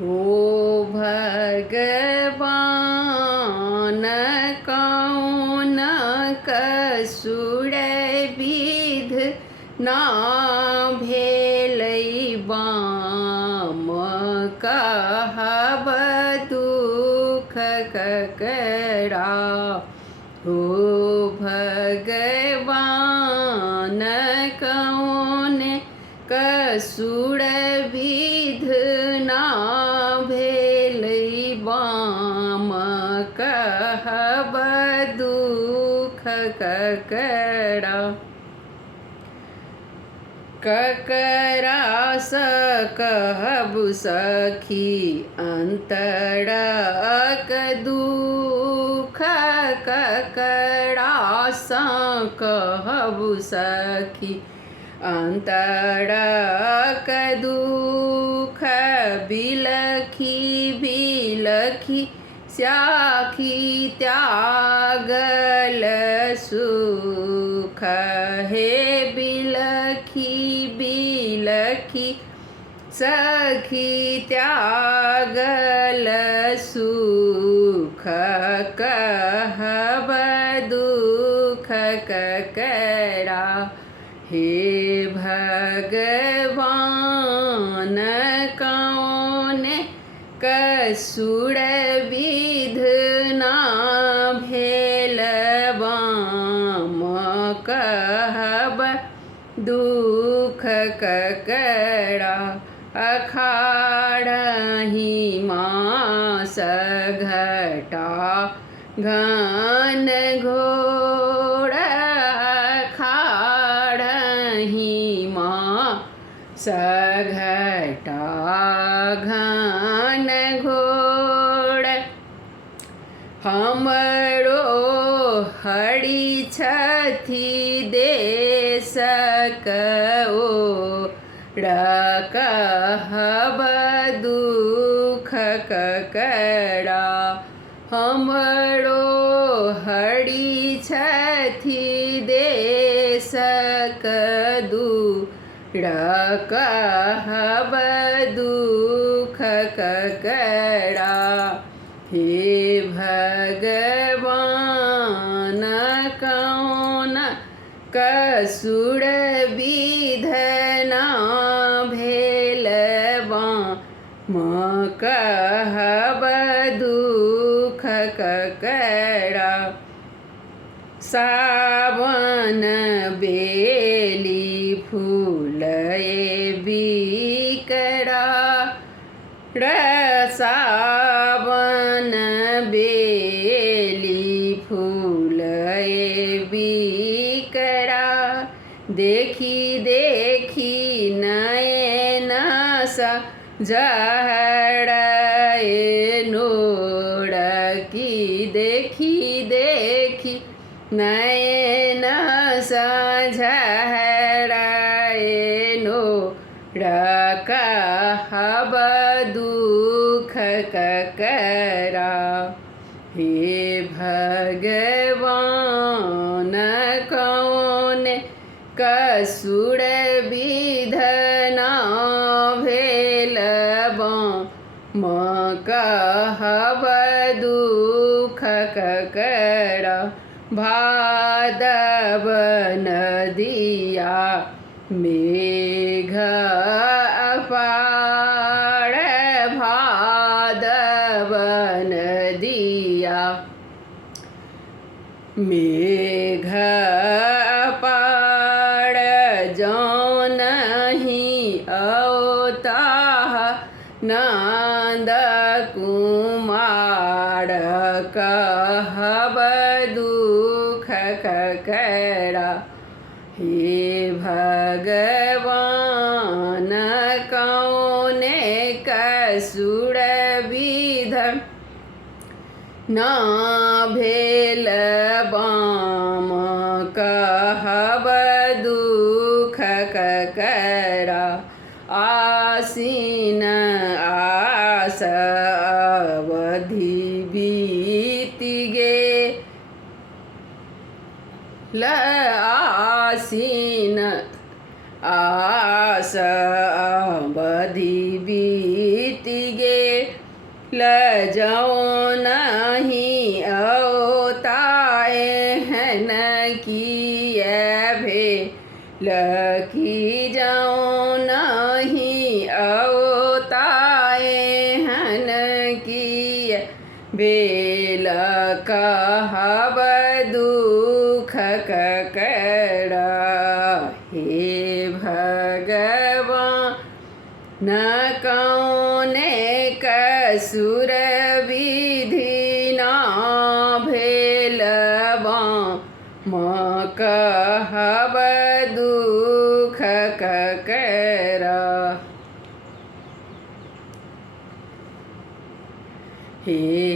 हो भगवान कौन कसुर विध ना भेलै बाम कहब दुख ककरा। हो भगवान कौन कसुर विध ना भेलै बाम कहब दुख ककरा। ककरा स कहबु सखी अंतरक दुख। ककरा स कहबु सखी अंतरक दुख। बिलखी बिलखी साखी त्यागल सुख। हे बिलखी बिलखी सखी त्यागल सुख। कहब दुख ककरा। हे भगवान कौन कसुर विध ना भेल बाम कहब दुख ककरा। अखाढ़हि मास घटा घन घोर। अखाढ़हि मास घटा घन घोर। हमरो हरि छथि देशक ओर। कहब दुख ककरा। हमरो हरि छथि देशक दूर। कहब दुख ककरा। हे भगवान कौन कसुर विध ना भेल बाम कहब दुख ककरा। सावन बेली फूल बिकरार। सावन बेली फूल बिकरार। देखी देखी नयन सा जहर नोर की। देखी देखी नयन सा जहर नोर। कहब दुख ककरा। हे भगवान कौन कसुर विध ना भेल बाम कहब दुख ककरा। भादव नदिया मेघ अपार। भादव नदिया मेघ अपार। जानहि अवताह नंद कुमार। कहब दुख ककरा। हे भगवान कौन कसुर विध ना भेल बाम कहब दुख ककरा। आसीन आस अवधि बीत गेल। आसीन आस अवधि बीत गेल। लजो नहीं अवताए हन की भे लकी जाओ नहीं अवताए हन की बेल कहब दुख ककड़ा हे भगवान न कौने कसुर विधि ना भेल कहब दुख ककरा हे